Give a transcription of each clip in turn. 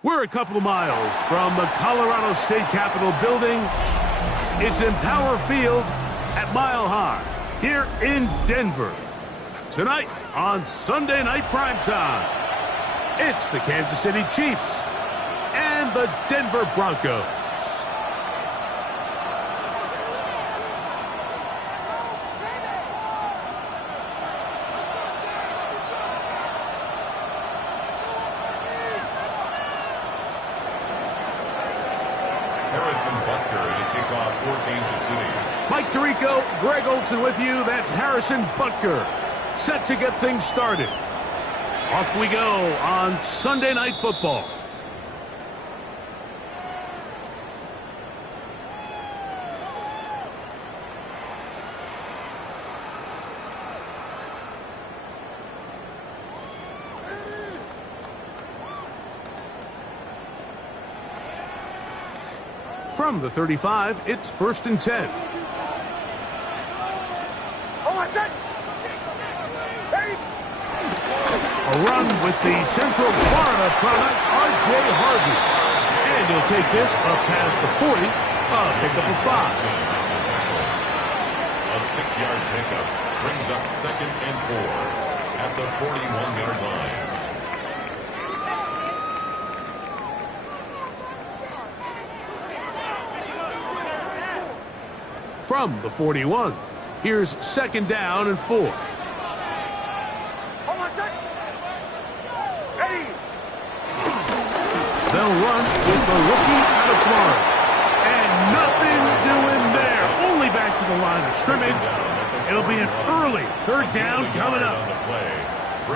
We're a couple of miles from the Colorado State Capitol building. It's in Power Field at Mile High here in Denver. Tonight on Sunday Night Primetime, it's the Kansas City Chiefs and the Denver Broncos. Mike Tirico, Greg Olson with you. That's Harrison Butker, set to get things started. Off we go on Sunday Night Football. From the 35, it's 1st and 10. A run with the Central Florida product, R.J. Harvey. And he'll take this up past the 40, pick up a 5. A 6-yard pickup brings up 2nd and 4 at the 41-yard line. From the 41, here's 2nd down and 4. They'll run with the rookie out of Florida. And nothing doing there. Only back to the line of scrimmage. It'll be an early 3rd down coming up.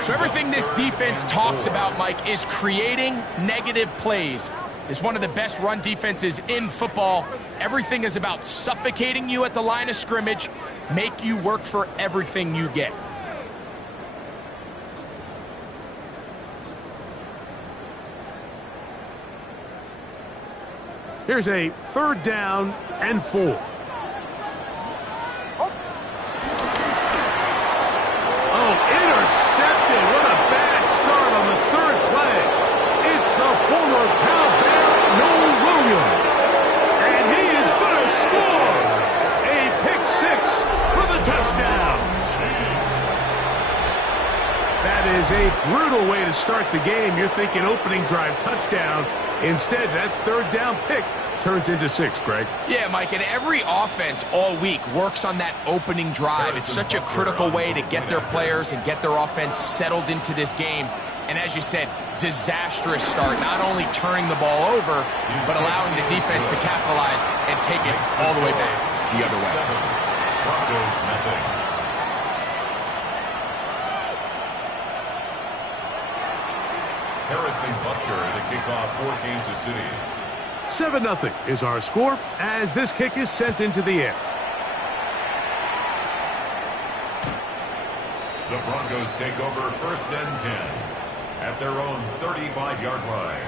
So everything this defense talks about, Mike, is creating negative plays. It's one of the best run defenses in football. Everything is about suffocating you at the line of scrimmage, make you work for everything you get. Here's a 3rd down and 4. Oh, intercepted. What a bad start on the 3rd play. It's the former Cal Bear, Noel Williams. And he is going to score. A pick 6 for the touchdown. That is a brutal way to start the game. You're thinking opening drive touchdown. Instead, that 3rd down pick turns into 6, Greg. Yeah, Mike, and every offense all week works on that opening drive. It's such a critical way to get their players and get their offense settled into this game. And as you said, disastrous start, not only turning the ball over, but allowing the defense to capitalize and take it all the way back the other way. Broncos nothing. Harrison Butker to kick off for Kansas City. 7-0 is our score as this kick is sent into the air. The Broncos take over 1st and 10 at their own 35-yard line.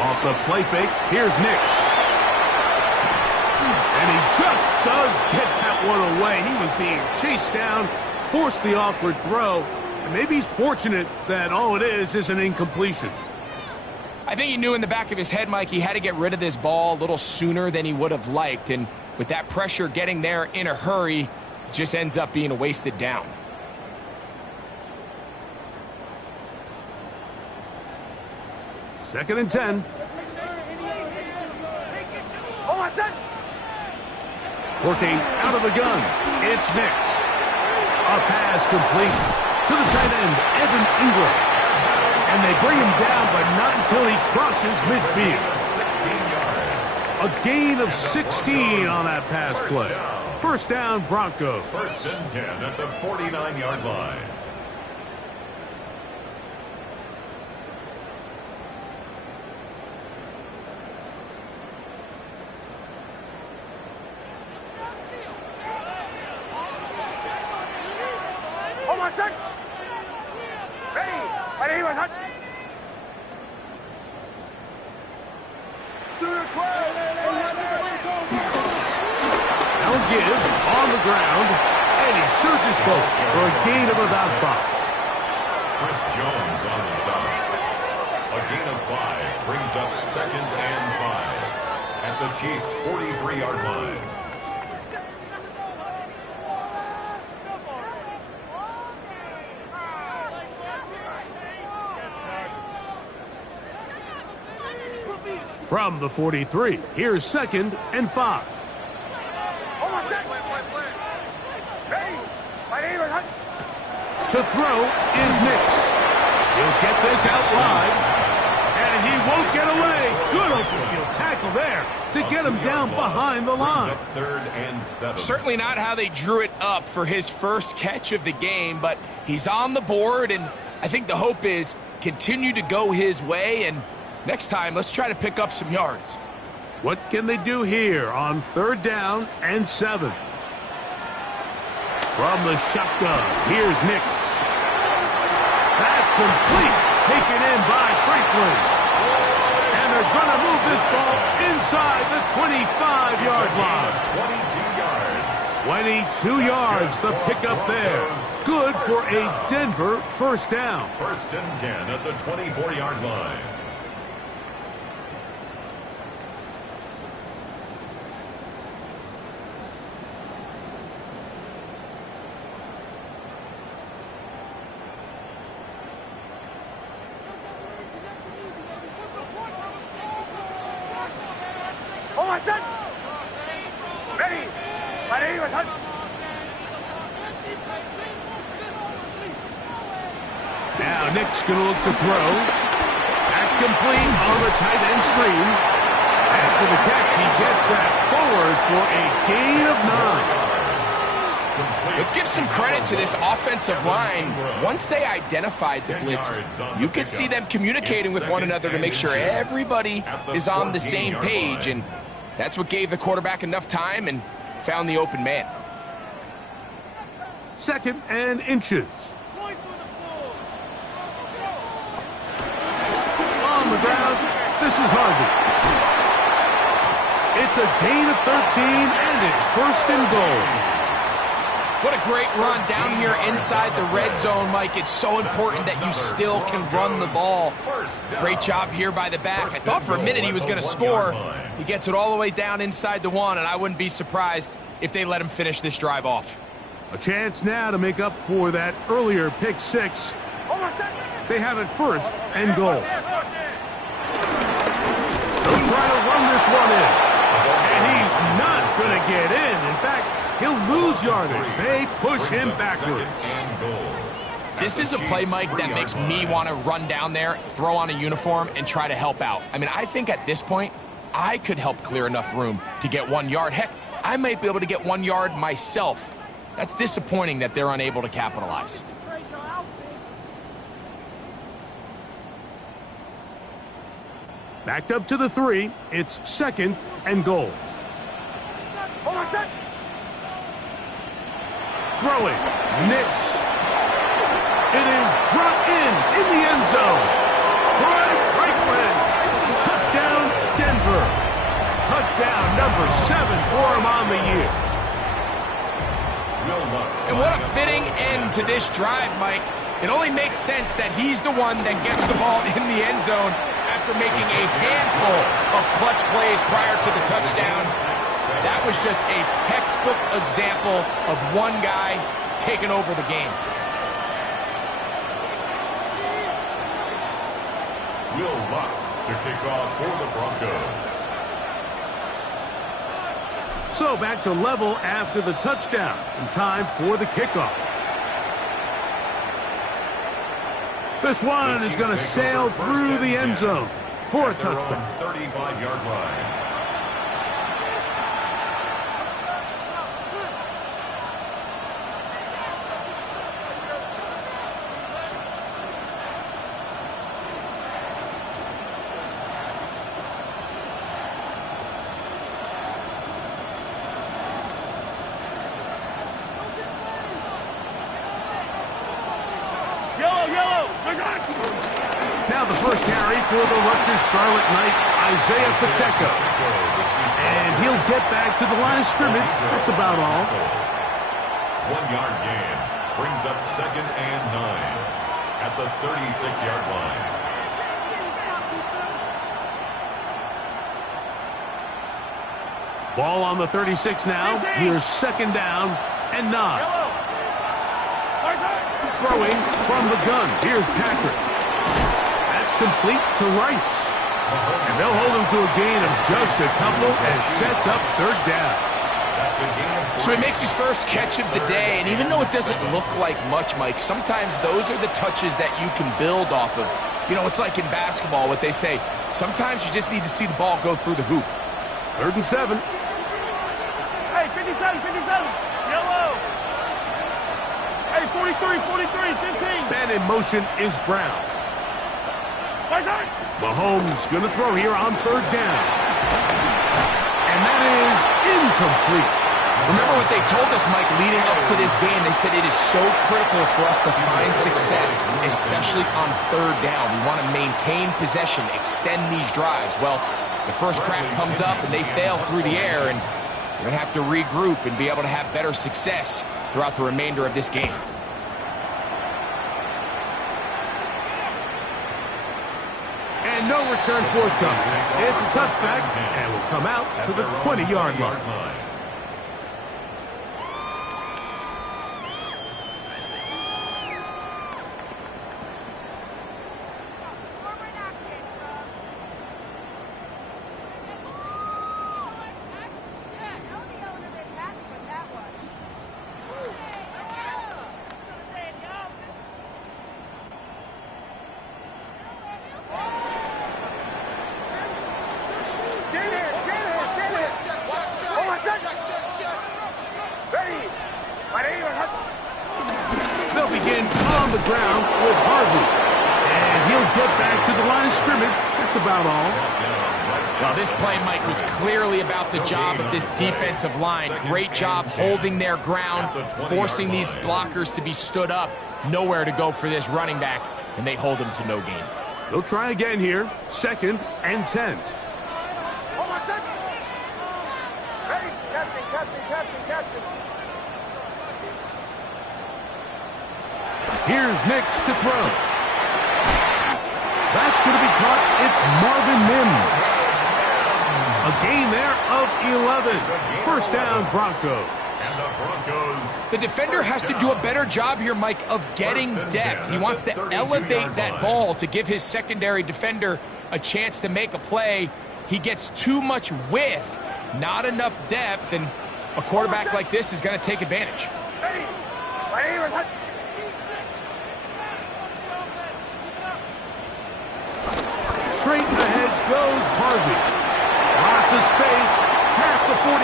Off the play fake, here's Nix. And he just does get that one away. He was being chased down, forced the awkward throw, and maybe he's fortunate that all it is an incompletion. I think he knew in the back of his head, Mike, he had to get rid of this ball a little sooner than he would have liked. And with that pressure getting there in a hurry, it just ends up being a wasted down. Second and 10. Working out of the gun, it's Nix. A pass complete to the tight end, Evan Ingram. And they bring him down, but not until he crosses midfield. 16 yards. A gain of 16 on that pass play. First down, Broncos. First and 10 at the 49-yard line. Give on the ground, and he surges forward for a gain of about 5. Chris Jones on the stop. A gain of 5 brings up second and 5 at the Chiefs' 43-yard line. From the 43, here's second and 5. To throw is Nix. He'll get this out wide, and he won't get away. Good open field tackle there to get him down behind the line. Third and 7. Certainly not how they drew it up for his first catch of the game, but he's on the board, and I think the hope is continue to go his way, and next time, let's try to pick up some yards. What can they do here on third down and 7? From the shotgun, here's Nix. That's complete, taken in by Franklin. And they're going to move this ball inside the 25-yard line. 22 yards, the pickup there. Good for a Denver first down. First and 10 at the 24-yard line. Now Nick's going to look to throw. That's complete on the tight end screen. After the catch, he gets that forward for a gain of 9. Let's give some credit to this offensive line. Once they identified the blitz, you could see them communicating with one another to make sure everybody is on the same page, and that's what gave the quarterback enough time and found the open man. Second and inches. On the ground, this is Harvey. It's a gain of 13, and it's first and goal. What a great run down here inside the red zone, Mike. It's so important that you still can run the ball. Great job here by the back. I thought for a minute he was going to score. He gets it all the way down inside the 1, and I wouldn't be surprised if they let him finish this drive off. A chance now to make up for that earlier pick 6. They have it first and goal. They'll try to run this one in. And he's not going to get in. In fact, he'll lose yardage. They push him backwards. This is a play, Mike, that makes me want to run down there, throw on a uniform, and try to help out. I mean, I think at this point, I could help clear enough room to get 1 yard. Heck, I might be able to get 1 yard myself. That's disappointing that they're unable to capitalize. Backed up to the 3. It's second and goal. Throwing. Nix. It is brought in the end zone. Bryce Franklin. Touchdown, Denver. Touchdown number 7 for him on the year. And what a fitting end to this drive, Mike. It only makes sense that he's the one that gets the ball in the end zone after after making a handful of clutch plays prior to the touchdown. That was just a textbook example of one guy taking over the game. Will Lutz to kick off for the Broncos. So back to level after the touchdown. In time for the kickoff. This one is going to sail through the end zone for a touchback. 35-yard line. Now the first carry for the Rutgers Scarlet Knight, Isaiah Pacheco. And he'll get back to the line of scrimmage. That's about all. 1-yard gain brings up 2nd and 9 at the 36-yard line. Ball on the 36 now. Here's 2nd down and 9. Throwing from the gun. Here's Patrick. That's complete to Rice. And they'll hold him to a gain of just a couple and sets up 3rd down. So he makes his first catch of the day, and even though it doesn't look like much, Mike, sometimes those are the touches that you can build off of. You know, it's like in basketball, what they say, sometimes you just need to see the ball go through the hoop. 3rd and 7. Hey, 57, 57, yellow. Hey, 43, 15. And in motion is Brown. Mahomes going to throw here on 3rd down. And that is incomplete. Remember what they told us, Mike, leading up to this game. They said it is so critical for us to find success, especially on 3rd down. We want to maintain possession, extend these drives. Well, the first crack comes up and they fail through the air, and we're going to have to regroup and be able to have better success throughout the remainder of this game. And no return forthcoming. It's a touchback, and will come out to the 20-yard line. They'll begin on the ground with Harvey. And he'll get back to the line of scrimmage. That's about all. Well, this play, Mike, was clearly about the job of this defensive line. Great job holding their ground, forcing these blockers to be stood up. Nowhere to go for this running back, and they hold him to no gain. They'll try again here. 2nd and 10. Here's Nix to throw. That's going to be caught. It's Marvin Mims. A gain there of 11. 1st down, Broncos. And the Broncos. The defender has to do a better job here, Mike, of getting depth. He wants to elevate that ball to give his secondary defender a chance to make a play. He gets too much width, not enough depth, and a quarterback like this is going to take advantage. Straight ahead goes Harvey. Lots of space past the 45.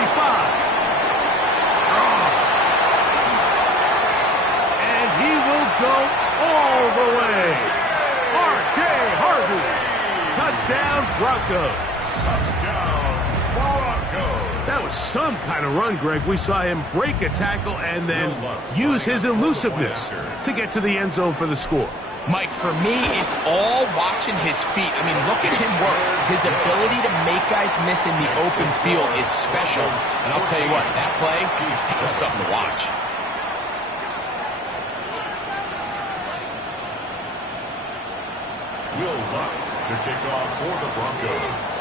And he will go all the way. R.J. Harvey. Touchdown, Broncos. Touchdown, Broncos. That was some kind of run, Greg. We saw him break a tackle and then use his elusiveness to get to the end zone for the score. Mike, for me, it's all watching his feet. I mean, look at him work. His ability to make guys miss in the open field is special. And I'll tell you what, that play was something to watch. Will Lutz to kick off for the Broncos.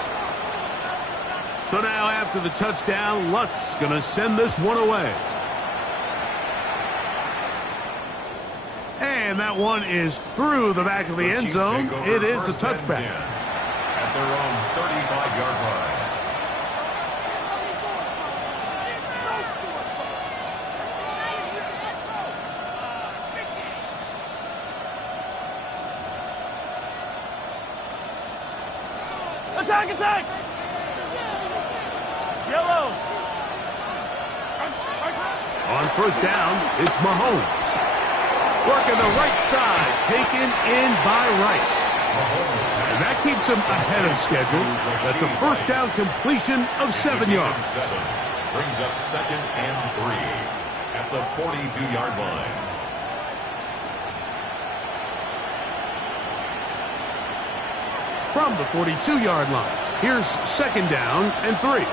So now after the touchdown, Luck's going to send this one away. And that one is through the back of the end zone. It is a touchback. At their own 35-yard line. Attack, attack! Yellow! On first down, it's Mahomes. Working the right side, taken in by Rice. And that keeps him ahead of schedule. That's a first down completion of 7 yards. Brings up 2nd and 3 at the 42-yard line. From the 42-yard line, here's 2nd down and 3.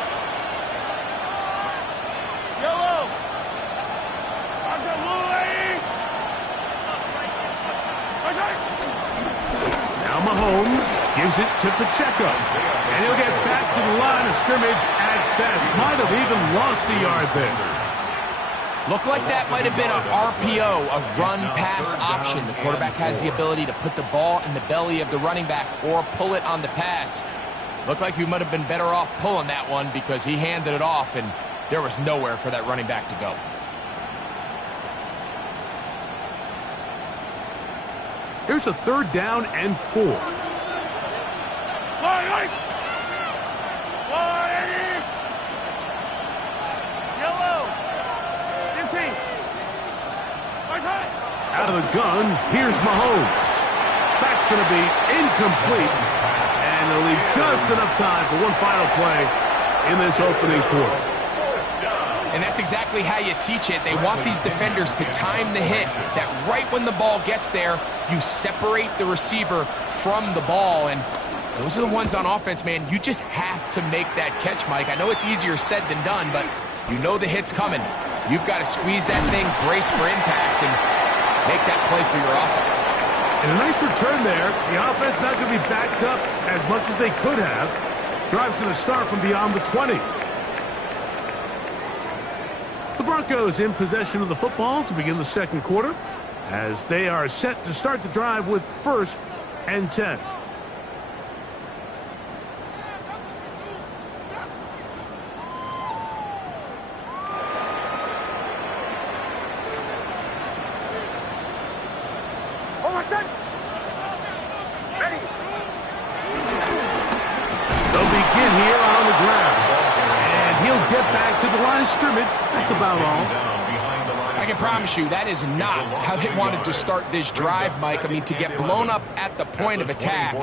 Mahomes gives it to Pacheco. And he'll get back to the line of scrimmage at best. Might have even lost a yard there. Looked like that might have been a RPO, a run-pass option. The quarterback has the ability to put the ball in the belly of the running back or pull it on the pass. Looked like he might have been better off pulling that one because he handed it off, and there was nowhere for that running back to go. Here's a 3rd down and 4. Yellow! 15! Out of the gun, here's Mahomes. That's going to be incomplete. And it'll leave just enough time for one final play in this opening quarter. And that's exactly how you teach it. They want these defenders to time the hit, that right when the ball gets there, you separate the receiver from the ball. And those are the ones on offense, man. You just have to make that catch, Mike. I know it's easier said than done, but you know the hit's coming. You've got to squeeze that thing, brace for impact, and make that play for your offense. And a nice return there. The offense not going to be backed up as much as they could have. Drive's going to start from beyond the 20. The Broncos in possession of the football to begin the second quarter as they are set to start the drive with 1st and 10. They'll begin here on the ground. And he'll get back to the line of scrimmage. That's about all. I can promise you that is not how they wanted to start this drive, Mike. I mean, to get blown up at the point of attack,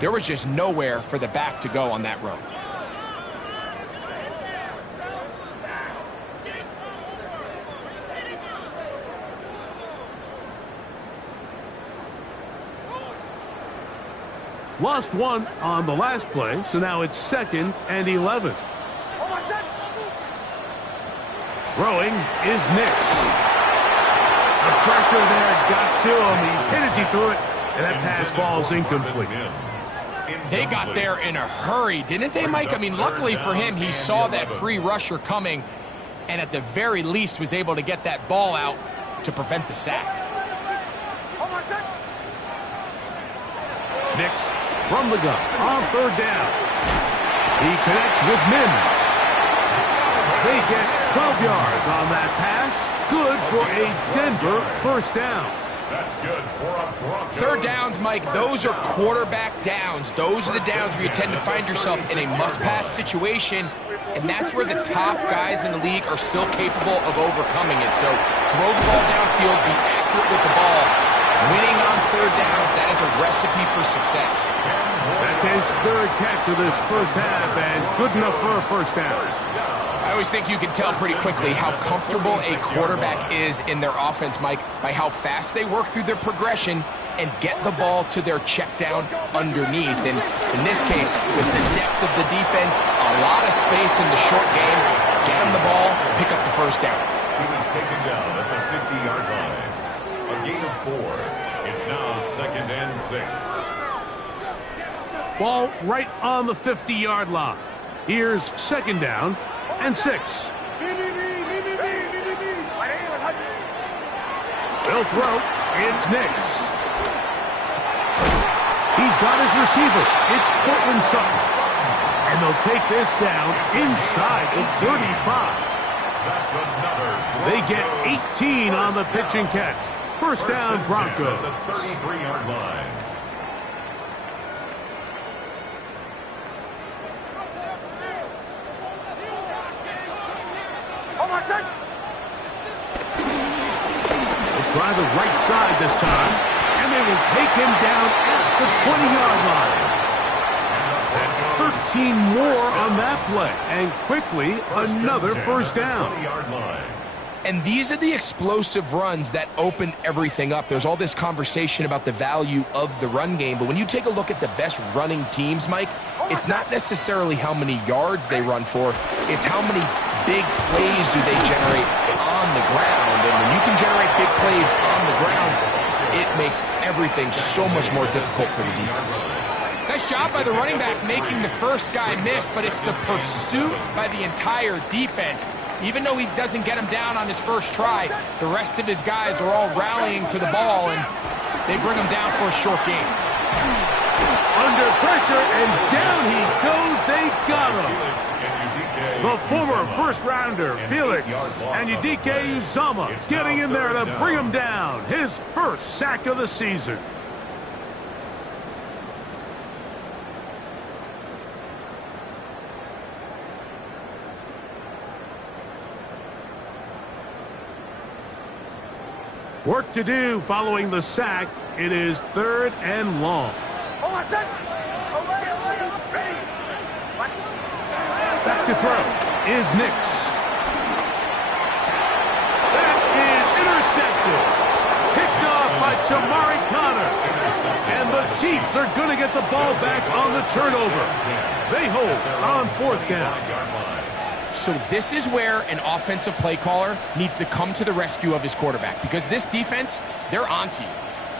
there was just nowhere for the back to go on that run. Lost one on the last play, so now it's 2nd and 11. Throwing is Nix. The pressure there got to him. He's hit as he threw it, and that pass falls incomplete. They got there in a hurry, didn't they, Mike? I mean, luckily for him, he saw that free rusher coming, and at the very least was able to get that ball out to prevent the sack. Nix from the gun on 3rd down. He connects with Mims. They get 12 yards on that pass. Good for a Denver 1st down. That's good for a Broncos. 3rd downs, Mike, those are quarterback downs. Those are the downs where you tend to find yourself in a must-pass situation, and that's where the top guys in the league are still capable of overcoming it. So throw the ball downfield, be accurate with the ball. Winning on 3rd downs, that is a recipe for success. That's his 3rd catch of this first half, and good enough for a 1st down. I always think you can tell pretty quickly how comfortable a quarterback is in their offense, Mike, by how fast they work through their progression and get the ball to their check down underneath. And in this case, with the depth of the defense, a lot of space in the short game, get them the ball, pick up the 1st down. He was taken down at the 50-yard line. A gain of 4. It's now 2nd and 6. Ball right on the 50-yard line. Here's second down and 6. They'll throw. It's Nix. He's got his receiver. It's Cortland Sutton. And they'll take this down inside the 35. They get 18 on the pitch and catch. First down, Broncos. The 33-yard line. They'll try the right side this time, and they will take him down at the 20-yard line. That's 13 more on that play, and quickly another first down. And these are the explosive runs that open everything up. There's all this conversation about the value of the run game, but when you take a look at the best running teams, Mike, it's not necessarily how many yards they run for, it's how many big plays do they generate on the ground. And when you can generate big plays on the ground, it makes everything so much more difficult for the defense. Nice job by the running back making the first guy miss, but it's the pursuit by the entire defense. Even though he doesn't get him down on his first try, the rest of his guys are all rallying to the ball, and they bring him down for a short gain. Under pressure, and down he goes. They got him. The former first-rounder, Felix and Udike Uzama, getting in there to bring him down. His first sack of the season. Work to do following the sack. It is third and long. Back to throw is Nix. That is intercepted. Picked off by Jamari Connor. And the Chiefs are going to get the ball back on the turnover. They hold on fourth down. So this is where an offensive play caller needs to come to the rescue of his quarterback, because this defense, they're onto you.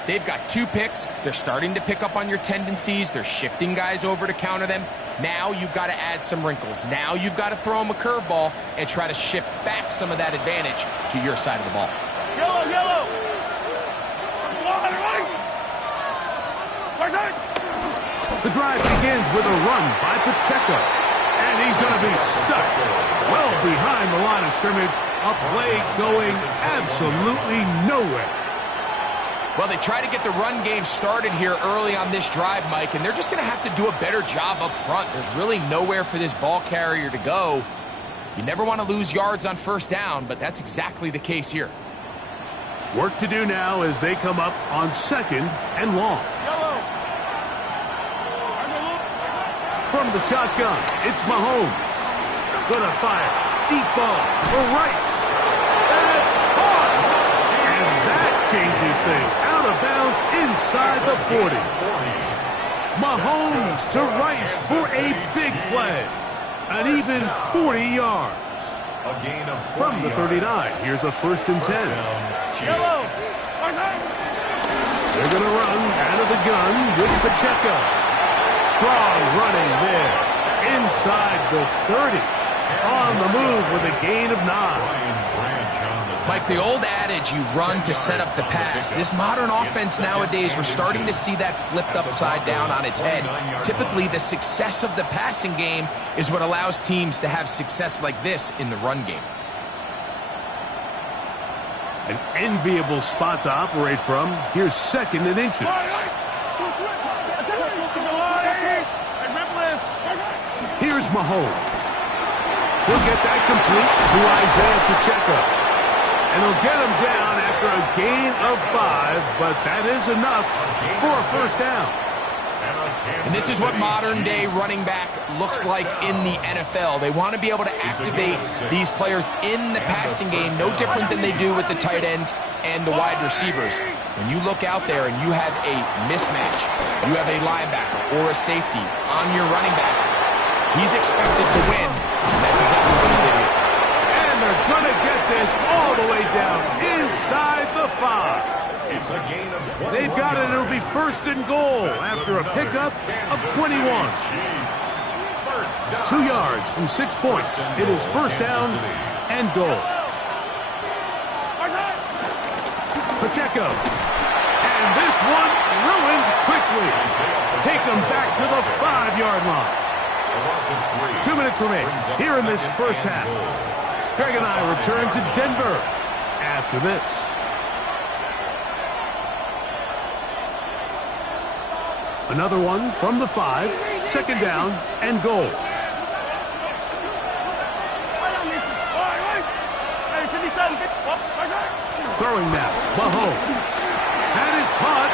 They've got 2 picks. They're starting to pick up on your tendencies. They're shifting guys over to counter them. Now you've got to add some wrinkles. Now you've got to throw them a curveball and try to shift back some of that advantage to your side of the ball. Yellow, yellow. The drive begins with a run by Pacheco. And he's going to be stuck well behind the line of scrimmage. A play going absolutely nowhere. Well, they try to get the run game started here early on this drive, Mike, and they're just going to have to do a better job up front. There's really nowhere for this ball carrier to go. You never want to lose yards on first down, but that's exactly the case here. Work to do now as they come up on second and long. From the shotgun, it's Mahomes. Gonna fire. Deep ball for Rice. That's caught. And that changes things. Out of bounds inside the 40. Mahomes to Rice for a big play. An even 40 yards. From the 39, here's a first and 10. They're gonna run out of the gun with Pacheco. Strong running there. Inside the 30. On the move with a gain of 9. Like the old adage, you run to set up the pass. This modern offense nowadays, we're starting to see that flipped upside down on its head. Typically, the success of the passing game is what allows teams to have success like this in the run game. An enviable spot to operate from. Here's second and inches. Here's Mahomes. He'll get that complete to Isaiah Pacheco. And he'll get him down after a gain of 5, but that is enough for a first down. And this is what modern-day running back looks like in the NFL. They want to be able to activate these players in the passing game, no different than they do with the tight ends and the wide receivers. When you look out there and you have a mismatch, you have a linebacker or a safety on your running back, he's expected to win. That's exactly what he did here. And they're going to get this all the way down inside the 5. It's a gain of 21 They've got it. It'll be yards. first and goal after a pickup of 21. 2 yards from 6 points. It is first down and goal. Pacheco. And this one ruined quickly. Take them back to the 5-yard line. 2 minutes remain here in this first half. Greg and I return to Denver after this. Another one from the 5. Second down and goal. Throwing now, Mahomes. That is caught,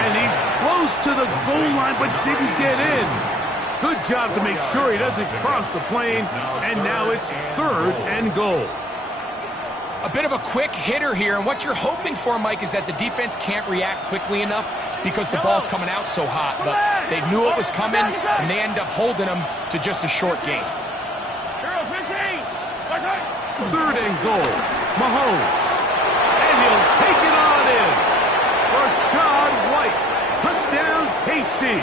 and he's close to the goal line but didn't get in. Good job to make sure he doesn't cross the plane, and now it's third and goal. A bit of a quick hitter here, and what you're hoping for, Mike, is that the defense can't react quickly enough because the ball's coming out so hot. But they knew it was coming, and they end up holding them to just a short gain. Third and goal. Mahomes. And he'll take it on in. Rashad White. Touchdown, KC.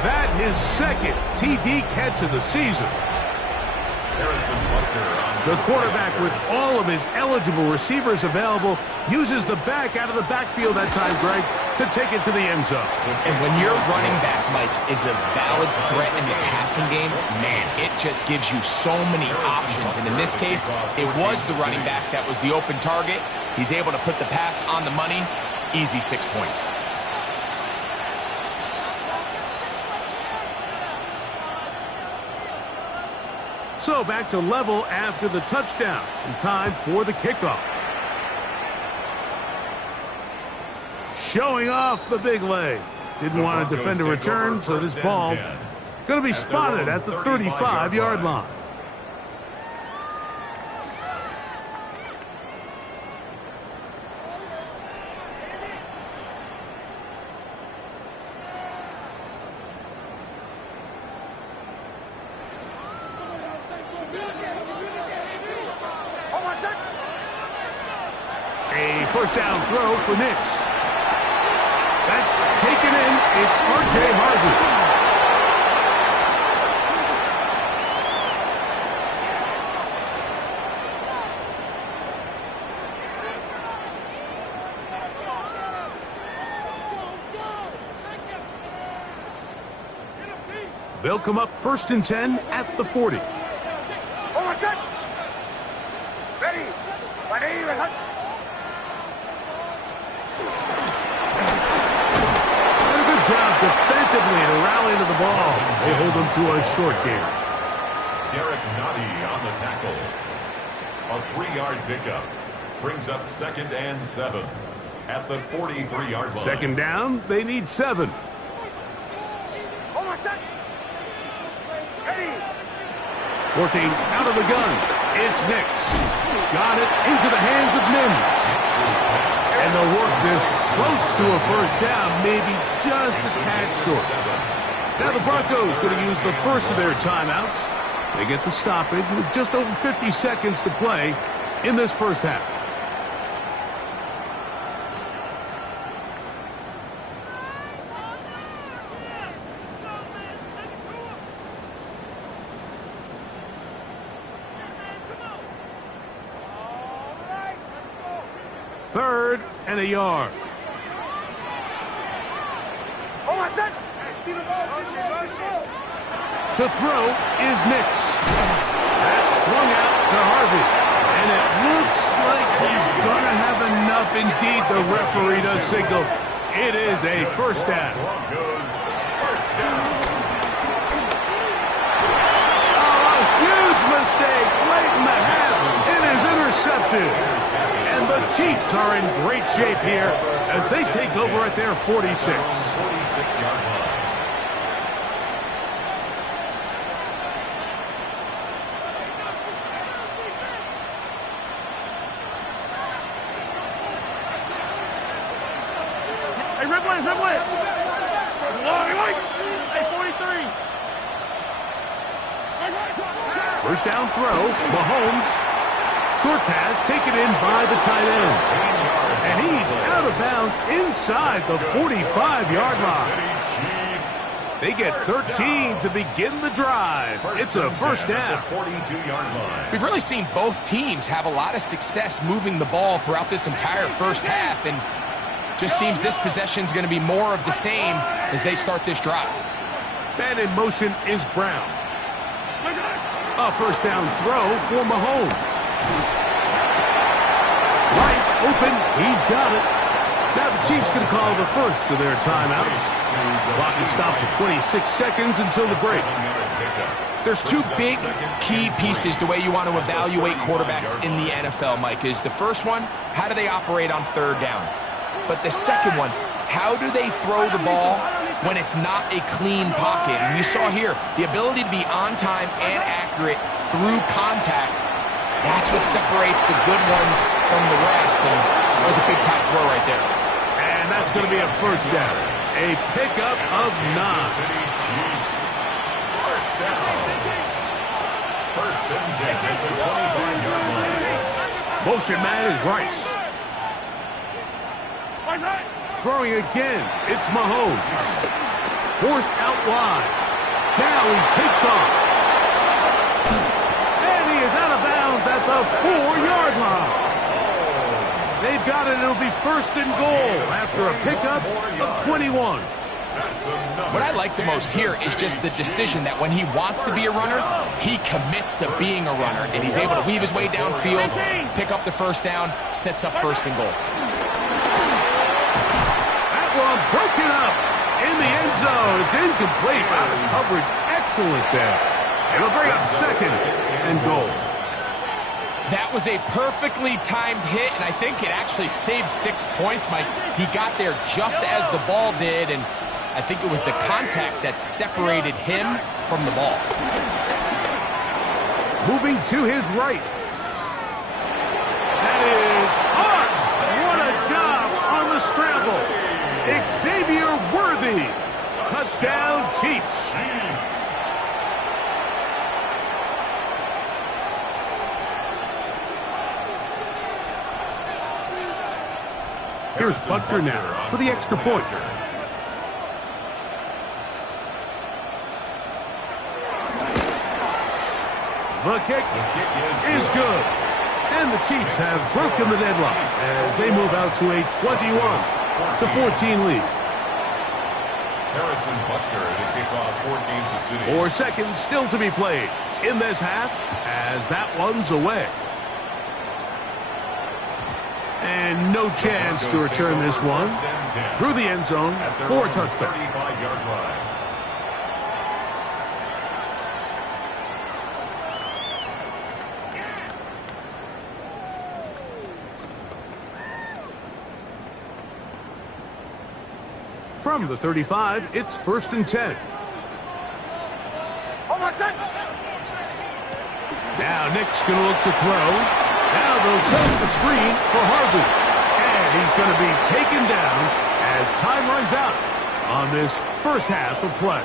That his second TD catch of the season. The quarterback, with all of his eligible receivers available, uses the back out of the backfield that time, Greg, to take it to the end zone. And when your running back, Mike, is a valid threat in the passing game, man, it just gives you so many options. And in this case, it was the running back that was the open target. He's able to put the pass on the money. Easy 6 points. So back to level after the touchdown, and time for the kickoff. Showing off the big leg. Didn't want to defend a return, so this ball going to be spotted at the 35-yard line. A first down throw for Nix. That's taken in. It's R.J. Harvey. They'll come up first and 10 at the 40. Defensively to rally to the ball. They hold them to a short game. Derek Noddy on the tackle. A 3-yard pickup brings up second and 7 at the 43-yard line. Second down, they need 7. Working out of the gun. It's Nix. Got it into the hands of Mims. And they'll work this close to a first down, maybe just a tad short. Now the Broncos going to use the first of their timeouts. They get the stoppage with just over 50 seconds to play in this first half. Third and a yard. To throw is Nix. That's swung out to Harvey. And it looks like he's going to have enough. Indeed, the referee does signal. It is a first down. Broncos first down. Oh, a huge mistake late in the half. It is intercepted. And the Chiefs are in great shape here as they take over at their 46. 46-yard line. Hey, Ripley! Hey, 43! First down throw, Mahomes. Short pass taken in by the tight end. And And he's out of bounds inside the 45-yard line. They get 13 to begin the drive. It's a first down. 42-yard line. We've really seen both teams have a lot of success moving the ball throughout this entire first half, and just seems this possession is going to be more of the same as they start this drive. Man in motion is Brown. A first down throw for Mahomes. Rice open. He's got it. Now the Chiefs can call the first of their timeouts. Clock is stopped for 26 seconds until the break. There's two big key pieces the way you want to evaluate quarterbacks in the NFL, Mike, is the first one, how do they operate on third down? But the second one, how do they throw the ball when it's not a clean pocket? And you saw here, the ability to be on time and accurate through contact, that's what separates the good ones from the rest. And that was a big-time throw right there. And that's going to be a first down. A pickup of 9. First down. First and 10 at the 25-yard line. Motion man is Rice. Throwing again, it's Mahomes. Forced out wide. Now he takes off. And he is out of bounds at the 4-yard line. They've got it. It'll be first and goal after a pickup of 21. What I like the most here is just the decision that when he wants to be a runner, he commits to being a runner, and he's able to weave his way downfield, pick up the first down, sets up first and goal. That one broken up in the end zone. It's incomplete. Out of coverage. Excellent there. It'll bring up second and goal. That was a perfectly timed hit, and I think it actually saved 6 points, Mike. He got there just as the ball did, and I think it was the contact that separated him from the ball. Moving to his right. That is Hart. What a job on the scramble. Xavier Worthy. Touchdown, Chiefs. Here's Butker now for the extra point. The kick is good. And the Chiefs have broken the deadlock as they move out to a 21-14 lead. Harrison Butker to kick off for Kansas City. 4 seconds still to be played in this half as that one's away. And no chance to return this one through the end zone for a touchback. 35-yard line. From the 35, it's first and 10. Now Nick's going to look to throw. Now they'll set up the screen for Harvey. And he's going to be taken down as time runs out on this first half of play.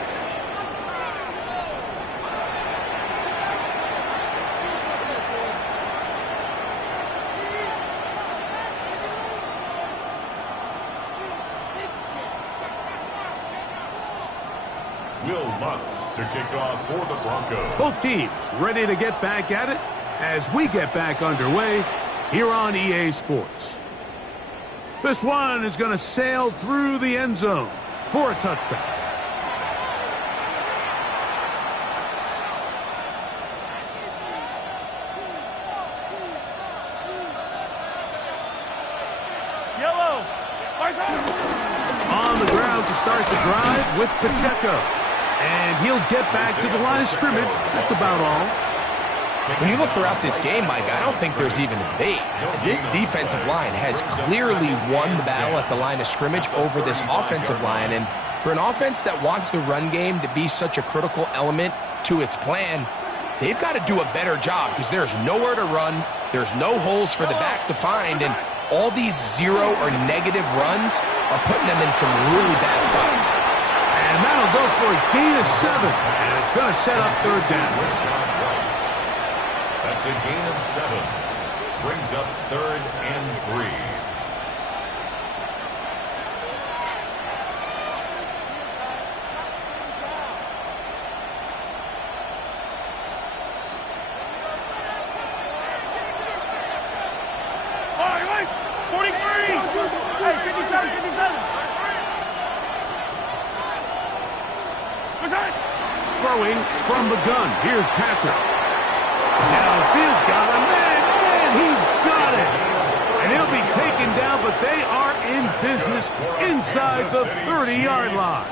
Will Lutz to kick off for the Broncos. Both teams ready to get back at it as we get back underway here on EA Sports. This one is going to sail through the end zone for a touchback. Yellow. On the ground to start the drive with Pacheco. And he'll get back to the line of scrimmage. That's about all. When you look throughout this game, Mike, I don't think there's even a debate. This defensive line has clearly won the battle at the line of scrimmage over this offensive line. And for an offense that wants the run game to be such a critical element to its plan, they've got to do a better job because there's nowhere to run. There's no holes for the back to find. And all these zero or negative runs are putting them in some really bad spots. And that'll go for a gain of 7. And it's going to set up third down. That's a gain of 7. Brings up 3rd and 3. 43. Hey, 57, 57. What's that? Throwing from the gun. Here's Patrick. Downfield, got him, and he's got it. And he'll be taken down, but they are in business inside the 30-yard line.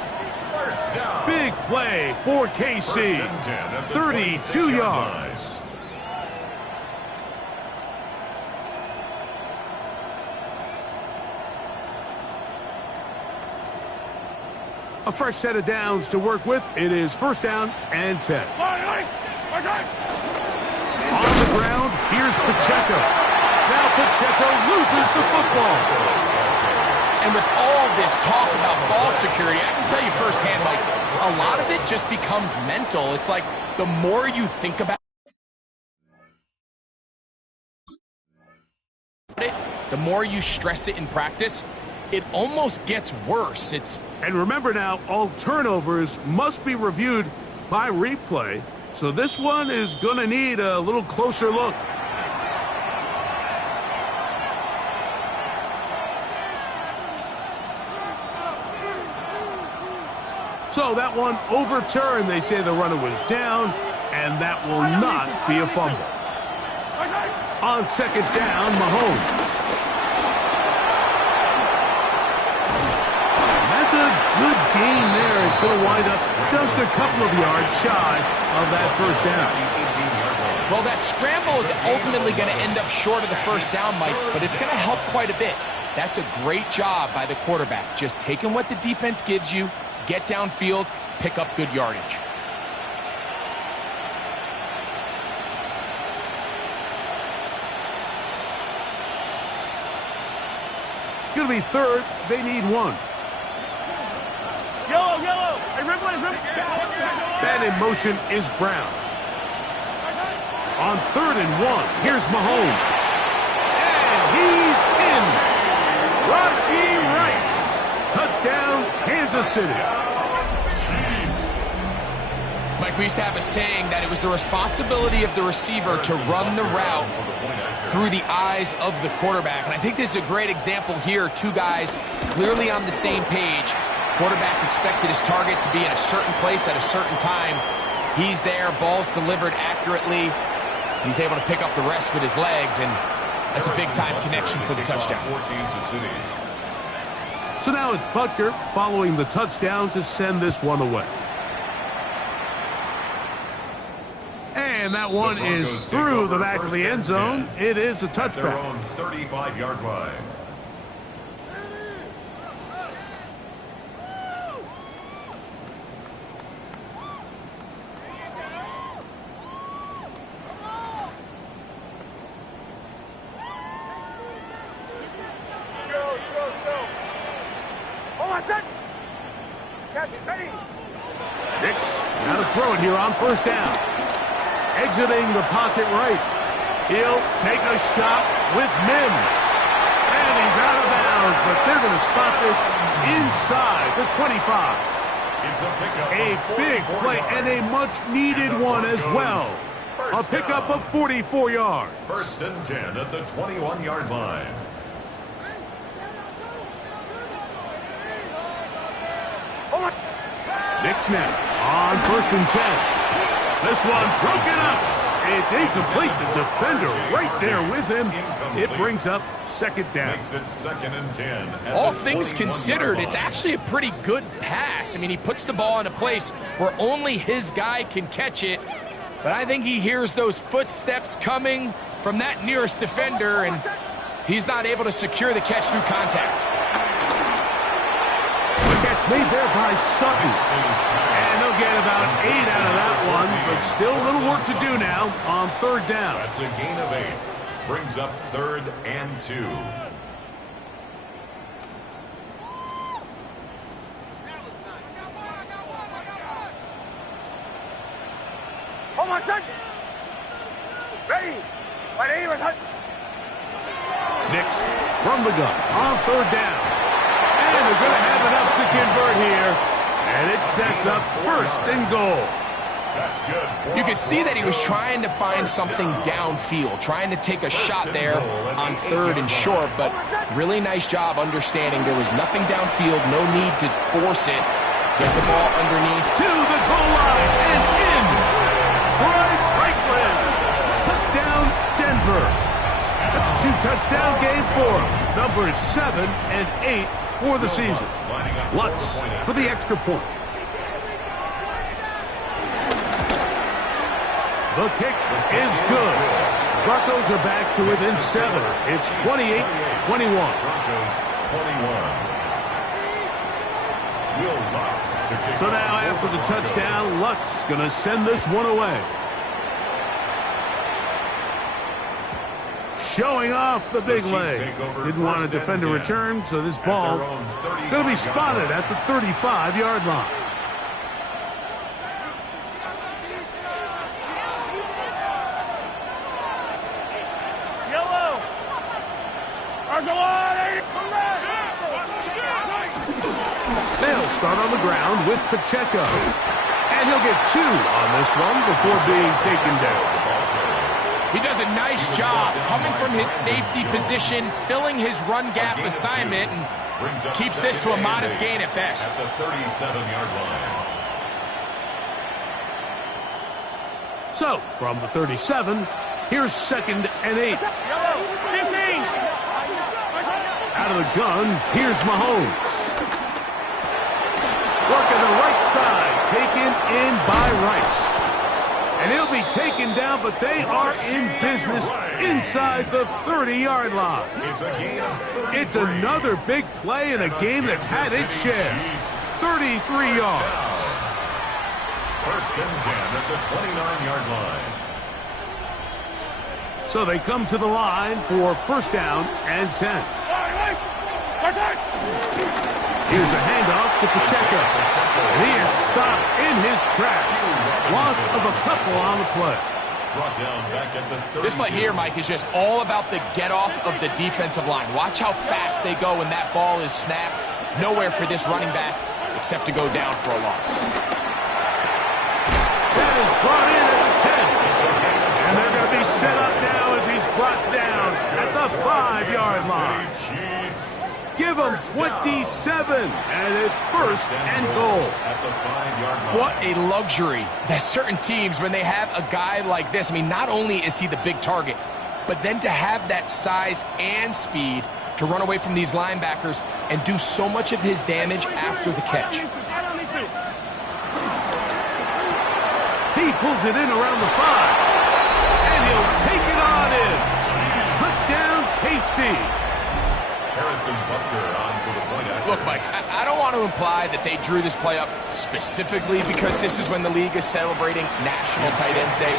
Big play for KC. 32 yards. A fresh set of downs to work with. It is first down and 10. On the ground, here's Pacheco. Now Pacheco loses the football. And with all this talk about ball security, I can tell you firsthand, Mike, a lot of it just becomes mental. It's like the more you think about it, the more you stress it in practice, it almost gets worse. And remember now, all turnovers must be reviewed by replay. So this one is going to need a little closer look. So that one overturned. They say the runner was down, and that will not be a fumble. On second down, Mahomes. That's a good gain there. It's going to wind up just a couple of yards shy of that first down. Well, that scramble is ultimately going to end up short of the first down, Mike, but it's going to help quite a bit. That's a great job by the quarterback, just taking what the defense gives you, get downfield, pick up good yardage. It's going to be third. They need one. Yellow, yellow. Hey, rip one, rip. Man in motion is Brown. On third and one, here's Mahomes. And he's in. Rashee Rice. Touchdown, Kansas City. Mike, we used to have a saying that it was the responsibility of the receiver to run the route through the eyes of the quarterback. And I think this is a great example here. Two guys clearly on the same page. Quarterback expected his target to be in a certain place at a certain time. He's there, ball's delivered accurately. He's able to pick up the rest with his legs, and that's a big-time connection for the touchdown. So now it's Butker following the touchdown to send this one away. And that one is through the back of the end zone. It is a touchback. Their own 35-yard line. Nix, now to throw it here on first down. Exiting the pocket right. He'll take a shot with Mims. And he's out of bounds, but they're going to spot this inside the 25. A big play and a much-needed one as well. A pickup of 44 yards. First and 10 at the 21-yard line. Nix now on first and 10. This one broken up. It's incomplete. The defender right there with him. It brings up second down. Makes it second and 10. All things considered, it's actually a pretty good pass. I mean, he puts the ball in a place where only his guy can catch it. But I think he hears those footsteps coming from that nearest defender, and he's not able to secure the catch through contact. Made there by Sutton. And they'll get about 8 out of that one, but still a little work to do now on third down. That's a gain of 8. Brings up third and 2. Oh, my son. Ready. Nix from the gun on third down. And they're going to have enough to convert here. And it sets up first and goal. That's good. You could see that he was trying to find something downfield, trying to take a shot there on 3rd and short, but really nice job understanding there was nothing downfield, no need to force it. Get the ball underneath. To the goal line and in. Troy Franklin. Touchdown, Denver. That's a 2-touchdown game for him. Numbers 7 and 8 for the season. Lutz for the extra point. The kick is good. Broncos are back to within 7. It's 28-21. Broncos 21. So now after the touchdown, Lutz going to send this one away. Showing off the big leg. Didn't want to defend a return, so this ball going to be spotted at the 35-yard line. They'll start on the ground with Pacheco. And he'll get 2 on this one before being taken down. He does a nice job coming from his safety position, filling his run gap assignment, and keeps this to a modest gain at best. At the 37-yard line. So, from the 37, here's 2nd and 8. 15. Out of the gun, here's Mahomes. Working the right side, taken in by Rice. And he'll be taken down, but they are in business inside the 30-yard line. It's another big play in a game that's had its share. 33 yards. 1st and 10 at the 29-yard line. So they come to the line for 1st down and 10. Here's a handoff to Pacheco. And he is stopped in his tracks. Loss of a couple on the play. Brought down back at the 32. This play here, Mike, is just all about the get-off of the defensive line. Watch how fast they go when that ball is snapped. Nowhere for this running back except to go down for a loss. That is brought in at the 10. And they're going to be set up now as he's brought down at the 5-yard line. Give him 27, and it's 1st and goal. At the 5-yard line. What a luxury that certain teams, when they have a guy like this, I mean, not only is he the big target, but then to have that size and speed to run away from these linebackers and do so much of his damage after the catch. He pulls it in around the 5, and he'll take it on in. Touchdown, KC. Harrison Butker on for the point after. Look, Mike, I don't want to imply that they drew this play up specifically because this is when the league is celebrating National Tight Ends Day.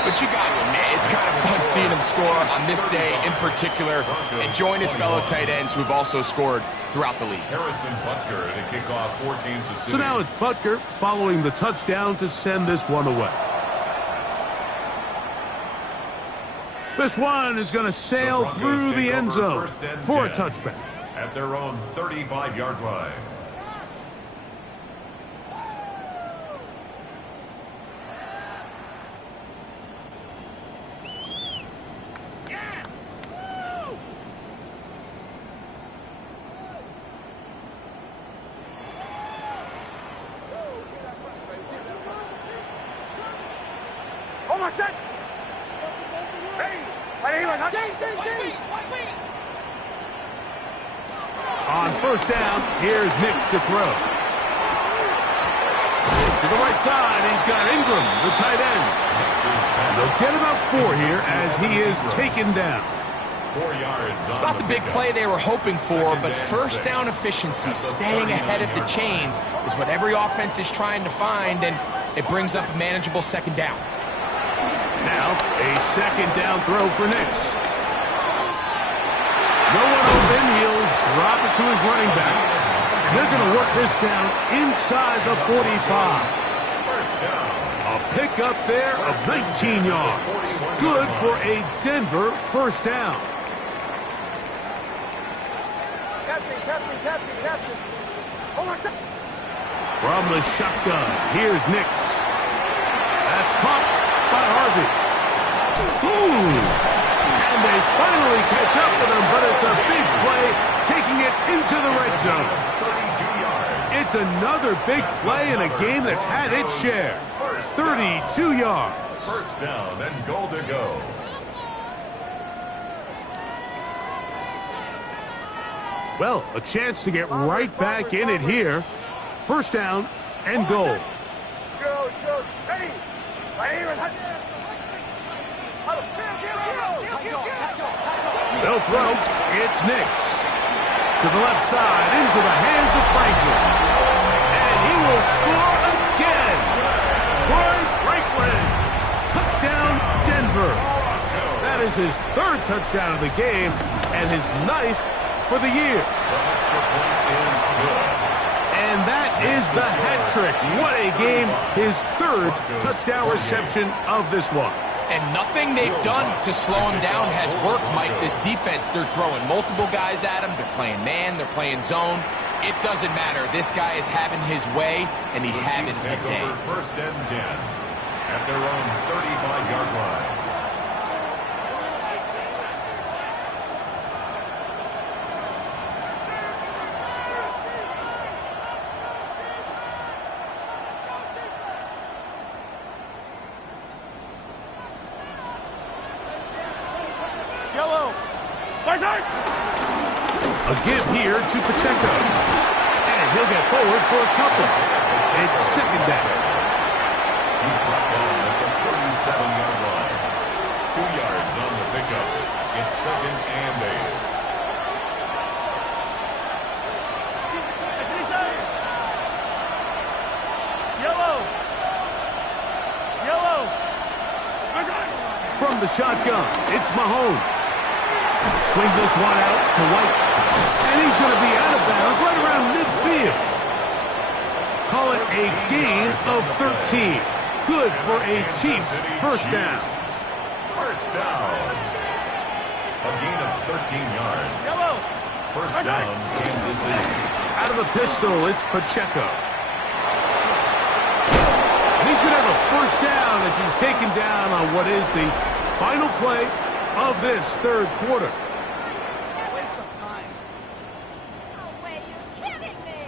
But you got to admit, it's kind of fun seeing him score on this day in particular and join his fellow tight ends who've also scored throughout the league. Harrison Butker to kick off for Kansas City. So now it's Butker following the touchdown to send this one away. This one is going to sail through the end zone for a touchback. At their own 35-yard line. Almost set. On 1st down, here's Nix to throw. To the right side, he's got Ingram, the tight end. And they'll get about 4 here as he is taken down. 4 yards. It's not the big play they were hoping for, but 1st down efficiency, staying ahead of the chains, is what every offense is trying to find, and it brings up a manageable 2nd down. Now, a 2nd down throw for Nix. No one open. He'll drop it to his running back. And they're going to work this down inside the 45. A pickup there of 19 yards. Good for a Denver 1st down. From the shotgun, here's Nix. That's caught by Harvey. And they finally catch up with him, but it's a big play, taking it into the red zone. 32 yards. It's another big play in a game that's had its share. 32 yards. First down and goal to go. Well, a chance to get right back in it here. First down and goal. They'll throw. It's Nix. To the left side, into the hands of Franklin. And he will score again. Troy Franklin. Touchdown, Denver. That is his third touchdown of the game and his ninth for the year. And that is the hat trick. What a game. His third touchdown reception of this one. And nothing they've done to slow him down has worked, Mike. This defense, they're throwing multiple guys at him. They're playing man. They're playing zone. It doesn't matter. This guy is having his way, and he's having the day. First and 10 at their own 35-yard line. A give here to Pacheco. And he'll get forward for a couple. It's second down. He's brought down at the 37-yard line. 2 yards on the pickup. It's second and 8. From the shotgun, it's Mahomes. Swing this one out to White. And he's going to be out of bounds right around midfield. Call it a gain of 13. Good for a Chiefs first down. First down. A gain of 13 yards. First down, Kansas City. Out of the pistol, it's Pacheco. And he's going to have a first down as he's taken down on what is the final play of this third quarter. Waste of time. No way, you're kidding me.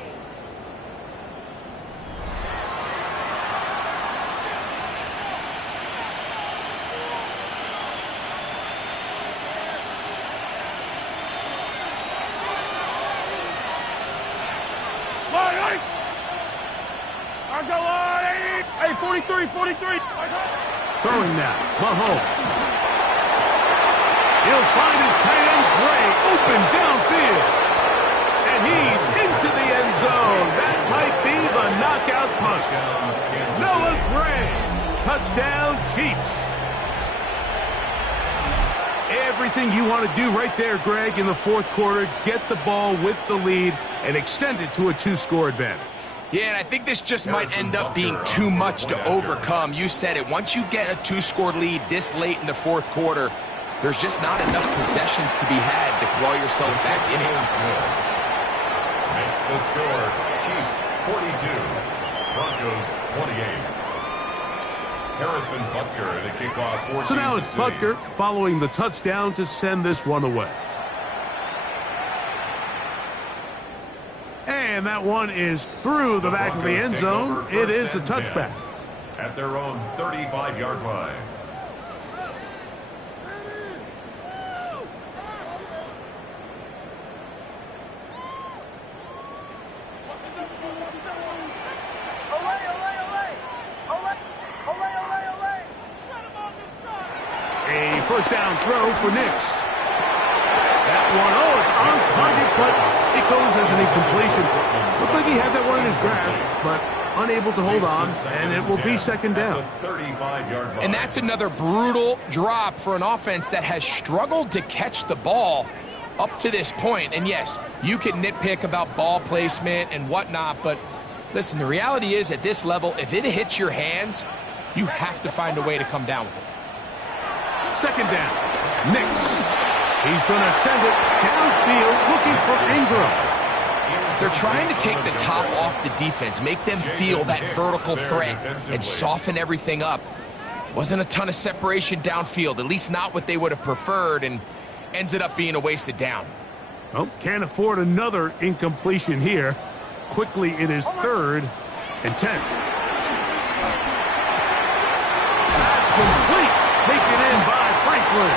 Hey, 43. Throwing now, Mahomes. He'll find his tight end, Gray, open downfield. And he's into the end zone. That might be the knockout punch. Noah Gray. Touchdown, Chiefs. Everything you want to do right there, Greg, in the fourth quarter. Get the ball with the lead and extend it to a 2-score advantage. Yeah, and I think this just might end up being too much to overcome. You said it. Once you get a 2-score lead this late in the fourth quarter, there's just not enough possessions to be had to claw yourself back in it. Makes the score. Chiefs 42. Broncos 28. Harrison Butker to kick off 14. So now it's Butker following the touchdown to send this one away. And that one is through the back of the end zone. It is a touchback. At their own 35-yard line. A first down throw for Nix. That one, it's on target, but it goes as an incompletion. Looked like he had that one in his grasp, but unable to hold on, and it will be second down. And that's another brutal drop for an offense that has struggled to catch the ball up to this point. And yes, you can nitpick about ball placement and whatnot, but listen, the reality is at this level, if it hits your hands, you have to find a way to come down with it. Second down. Nix. He's going to send it downfield looking for Ingram. They're trying to take the top off the defense, make them feel that vertical threat, and soften everything up. Wasn't a ton of separation downfield, at least not what they would have preferred, and ends it up being a wasted down. Well, can't afford another incompletion here. Quickly, it is 3rd and 10. That's complete. Taken in by Franklin.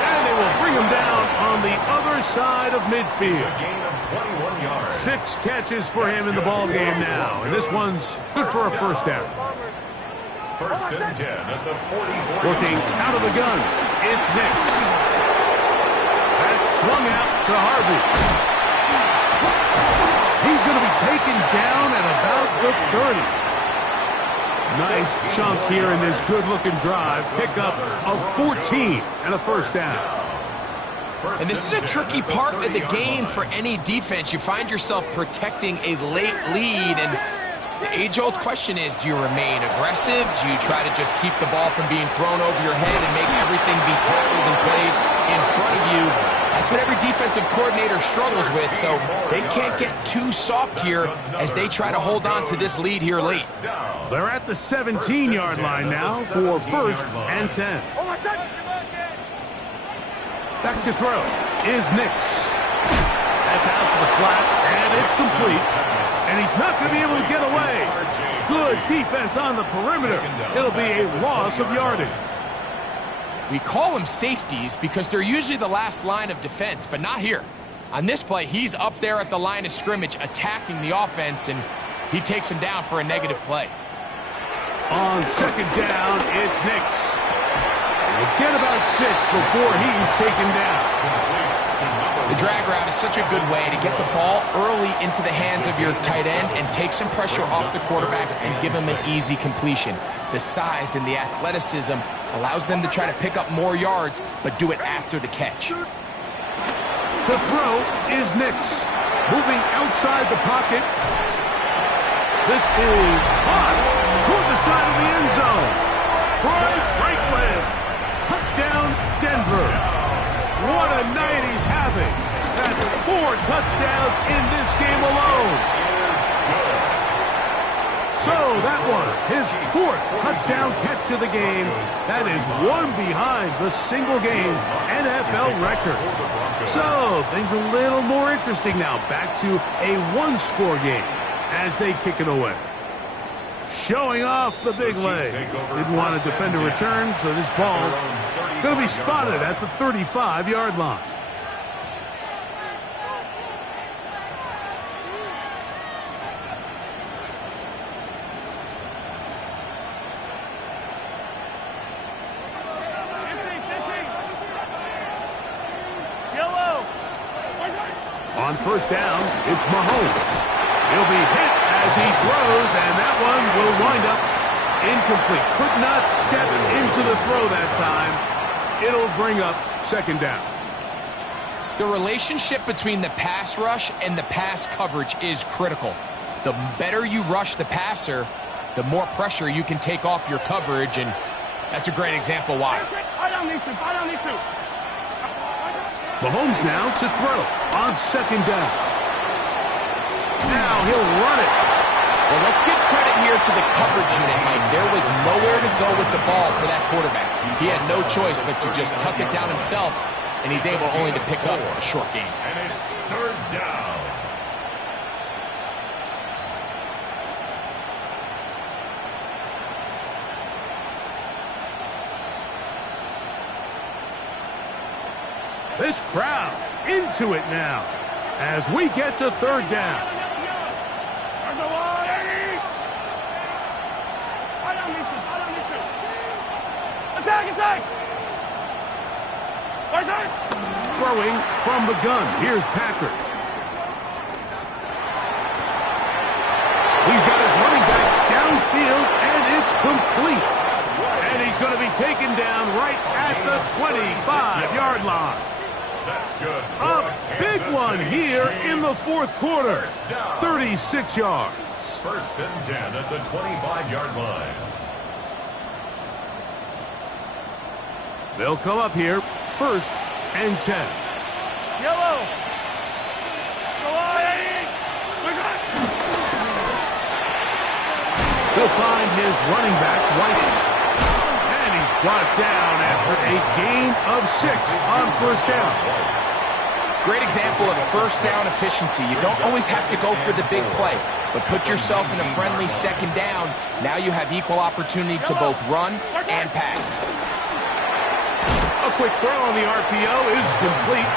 And they will bring him down on the other side of midfield. A gain of 21 yards. 6 catches for him in the ball game now. And this one's good for a first down. 1st and 10 at the 44. Working out of the gun. It's Nix. That's swung out to Harvey. He's going to be taken down at about the 30. Nice chunk here in this good-looking drive. Pickup of 14 and a first down. And this is a tricky part of the game for any defense. You find yourself protecting a late lead, and the age-old question is, do you remain aggressive? Do you try to just keep the ball from being thrown over your head and make everything be tackled and played in front of you? That's what every defensive coordinator struggles with, so they can't get too soft here as they try to hold on to this lead here late. They're at the 17-yard line now for 1st and 10. Back to throw is Nix. That's out to the flat, and it's complete. And he's not going to be able to get away. Good defense on the perimeter. It'll be a loss of yardage. We call them safeties because they're usually the last line of defense, but not here. On this play, he's up there at the line of scrimmage attacking the offense, and he takes him down for a negative play. On 2nd down, it's Nix. He'll get about 6 before he's taken down. The drag route is such a good way to get the ball early into the hands of your tight end and take some pressure off the quarterback and give him an easy completion. The size and the athleticism allows them to try to pick up more yards, but do it after the catch. To throw is Nix. Moving outside the pocket. This is hot toward the side of the end zone. Troy Franklin. Touchdown, Denver. What a night he's having. That's 4 touchdowns in this game alone. So that one, his 4th touchdown catch of the game. That is one behind the single-game NFL record. So things a little more interesting now. Back to a 1-score game as they kick it away. Showing off the big leg. Didn't want to defend a return, so this ball going to be spotted at the 35-yard line. On 1st down, it's Mahomes. He'll be hit as he throws, and that one will wind up incomplete. Could not step into the throw that time. It'll bring up 2nd down. The relationship between the pass rush and the pass coverage is critical. The better you rush the passer, the more pressure you can take off your coverage, and that's a great example why. Mahomes now to throw on 2nd down. Now he'll run it. Well, let's give credit here to the coverage unit, Mike. There was nowhere to go with the ball for that quarterback. He had no choice but to just tuck it down himself, and he's able only to pick up a short gain. And it's 3rd down. This crowd into it now as we get to 3rd down. Attack! Throwing from the gun. Here's Patrick. He's got his running back downfield, and it's complete. And he's going to be taken down right at the 25-yard line. That's good. A big one here in the 4th quarter. 36 yards. 1st and 10 at the 25-yard line. They'll come up here. 1st and 10. Yellow. Go on, Eddie! He'll find his running back, White. And he's brought down after a gain of 6 on first down. Great example of first down efficiency. You don't always have to go for the big play, but put yourself in a friendly second down. Now you have equal opportunity to both run and pass. A quick throw on the RPO is complete.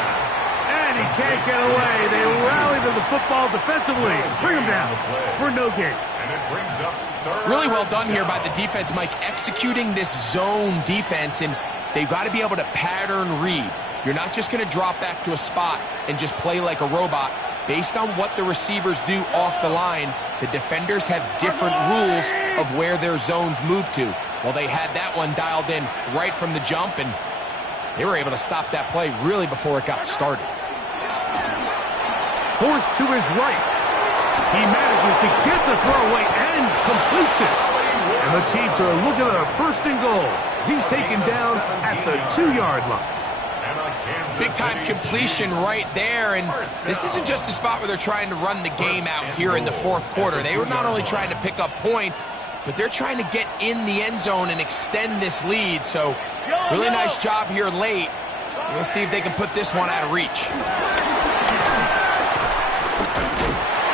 And he can't get away. They rally to the football defensively. Bring him down for no gain. And it brings up third. Really well done here by the defense, Mike, executing this zone defense, and they've got to be able to pattern read. You're not just going to drop back to a spot and just play like a robot. Based on what the receivers do off the line, the defenders have different rules of where their zones move to. Well, they had that one dialed in right from the jump, and they were able to stop that play really before it got started. Forced to his right. He manages to get the throwaway and completes it. And the Chiefs are looking at a first and goal as he's taken down at the 2-yard line. Big-time completion right there, and this isn't just a spot where they're trying to run the game out here in the fourth quarter. They were not only trying to pick up points, but they're trying to get in the end zone and extend this lead. So really nice job here late. We'll see if they can put this one out of reach.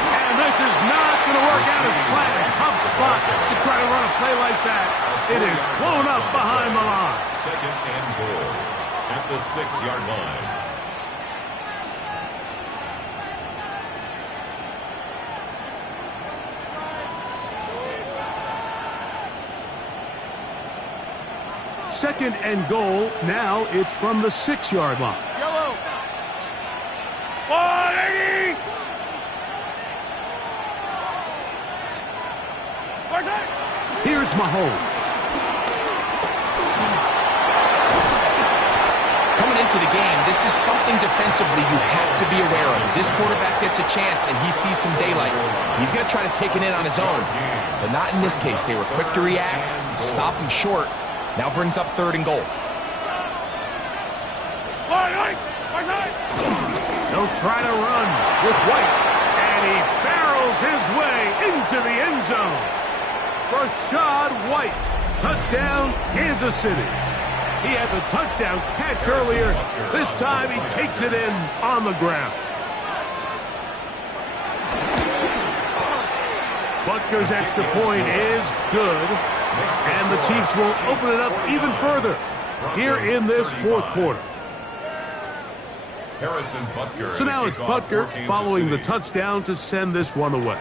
And this is not going to work out as planned. Tough spot to try to run a play like that. It is blown up behind the line. Second and goal at the 6-yard line. Second and goal. Now it's from the 6-yard line. Yellow. 180. Here's Mahomes. Coming into the game, this is something defensively you have to be aware of. This quarterback gets a chance and he sees some daylight. He's going to try to take it in on his own, but not in this case. They were quick to react, stop him short. Now brings up third and goal. He'll try to run with White, and he barrels his way into the end zone. Rashad White, touchdown, Kansas City. He had the touchdown catch earlier. This time he takes it in on the ground. Butker's extra point is good, and the Chiefs will open it up even further here in this fourth quarter. Harrison Butker. So now it's Butker following the touchdown to send this one away.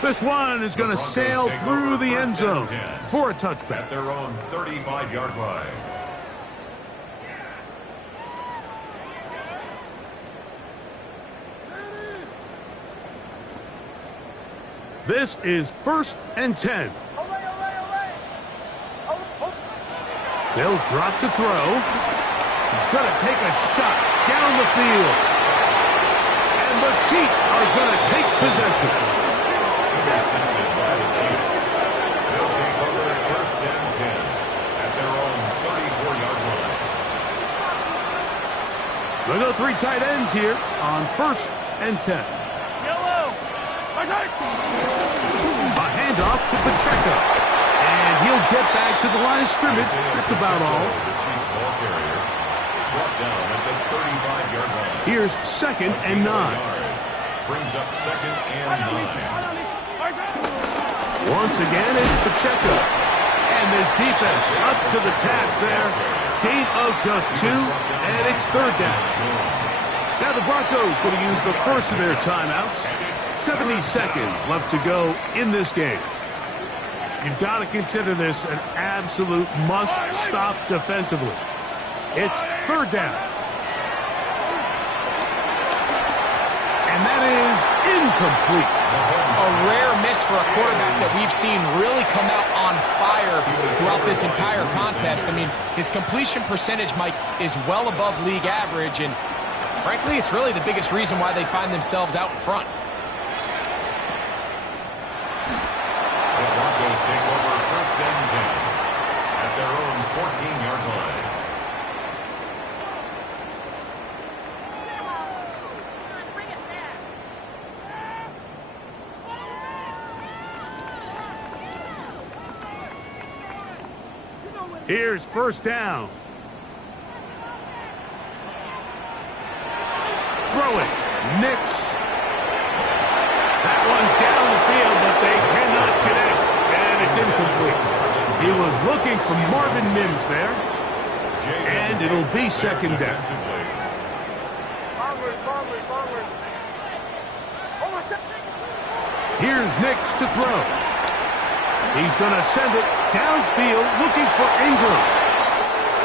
This one is going to sail through the end zone for a touchback. At their own 35-yard line. This is 1st and 10. They'll drop to throw. He's going to take a shot down the field. And the Chiefs are going to take possession. Intercepted by the Chiefs. They'll take over 1st and 10 at their own 34-yard line. They'll go 3 tight ends here on 1st and 10. Yellow. A handoff to Pacheco. And he'll get back to the line of scrimmage. That's about all. The Chiefs ball carrier brought down at the 35-yard line. Here's 2nd and 9. Brings up 2nd and 9. Once again, it's Pacheco. And this defense up to the task there. Gain of just 2, and it's 3rd down. Now the Broncos going to use the first of their timeouts. 70 seconds left to go in this game. You've got to consider this an absolute must-stop defensively. It's 3rd down. And that is incomplete. A rare miss for a quarterback that we've seen really come out on fire throughout this entire contest. I mean, his completion percentage, Mike, is well above league average, and frankly, it's really the biggest reason why they find themselves out in front. The Broncos take over 1st and 10 at their own 14-yard line. Here's first down. Throw it. Nix. That one down the field, but they cannot connect. And it's incomplete. He was looking for Marvin Mims there. And it'll be second down. Here's Nix to throw. He's going to send it downfield looking for Ingram.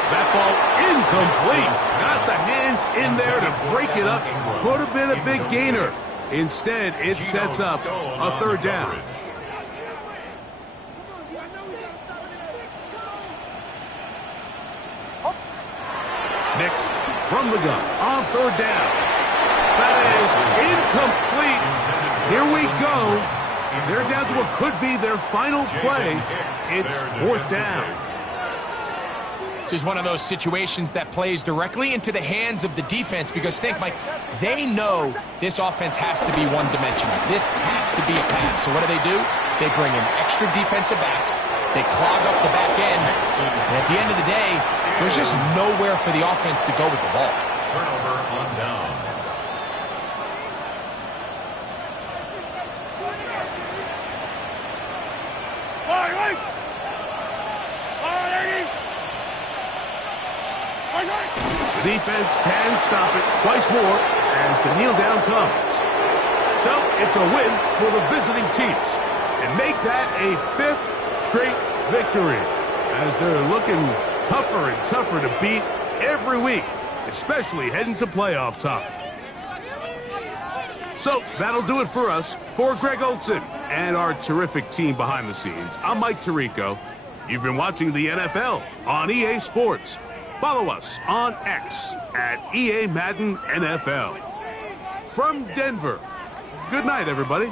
That ball incomplete. Got the hands in there to break it up. Could have been a big gainer. Instead, it sets up a third down. Nix from the gun on third down. That is incomplete. Here we go. They're down to what could be their final play. It's fourth down. This is one of those situations that plays directly into the hands of the defense because think, Mike, they know this offense has to be one-dimensional. This has to be a pass. So what do? They bring in extra defensive backs. They clog up the back end. And at the end of the day, there's just nowhere for the offense to go with the ball. Turnover on downs. The defense can stop it twice more as the kneel down comes. So it's a win for the visiting Chiefs and make that a fifth straight victory as they're looking tougher and tougher to beat every week, especially heading to playoff time. So that'll do it for us. For Greg Olson and our terrific team behind the scenes, I'm Mike Tirico. You've been watching the NFL on EA Sports. Follow us on X at EA Madden NFL. From Denver, good night, everybody.